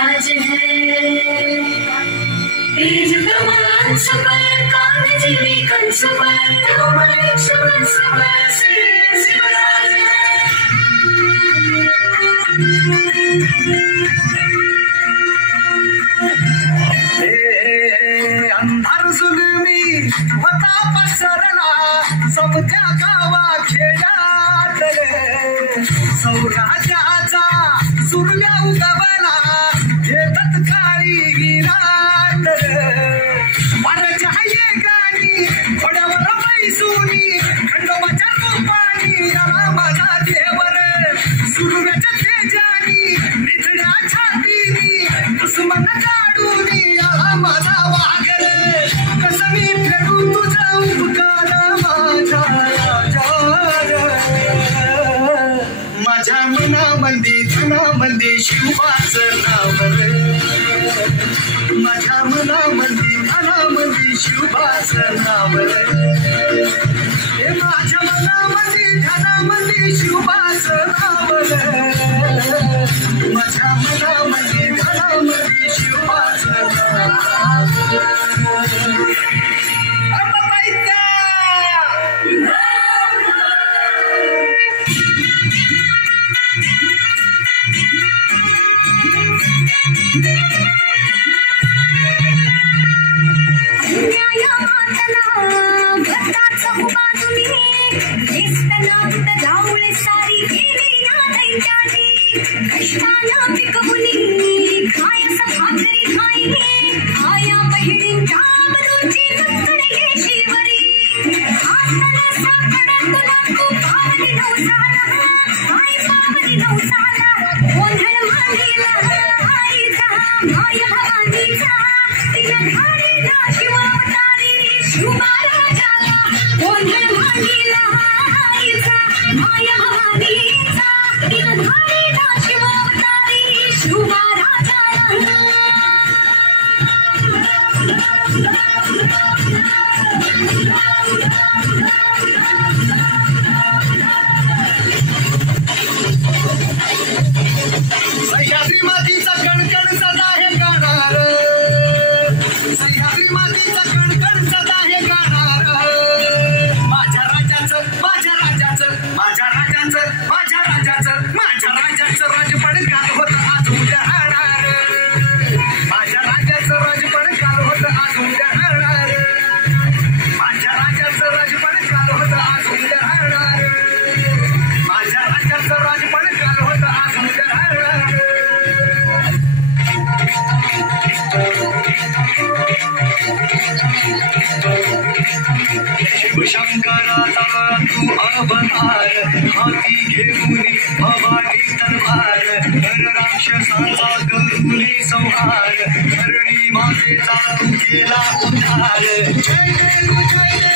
राज है। तेज ब्रह्मांस पर काल जीवी कंस पर त्रिभुवनेश वंश पर श्री शिवराज है। अंधार जुलमी होता पसरला समत्या गावा खेळात रे सौराज्याचा सुरव्या उगवला घेतात काळी गिरात रे वारच्या गाणी थोड्यावर पैसुनी खंडोबाच्या रूपानी आला माझा देवर सुरव्याच्या तेजानी निधड्या छातीनी दुश्मन काढूनी आला माझा वाघर कसं मी फेडू तुझा उपकार माझा माझ्या मनामध्ये धनामध्ये शिवाचं नाव रे माझ्या मनामध्ये धनामध्ये शिवाचं नाव रे माझ्या मनामध्ये धनामध्ये शिवाचं नाव रे माझ्या मनामध्ये धनामध्ये शिवाचं नाव सह्याद्री मातीचा कणकण सदा हे गाणार सह्याद्री मातीचा कणकण सदा हे गाणार माझ्या राजाचं माझ्या राजाचं माझ्या राजाचं माझ्या राजाचं माझ्या राजाचं राजपण काल होत आज उद्या राहणार माझ्या राजाचं राजपण काल होत आज उद्या राहणार माझ्या राजाचं राजपण काल होत आज उद्या राहणार माझ्या राजाचं राजपण काल होत आज उद्या राहणार शिवशंकराचा तू अवतार हाती घेऊन भवानी तलवार हर राक्षसाचा करुणी संहार धरणी मातेचा तू केला उद्धार जय देव जय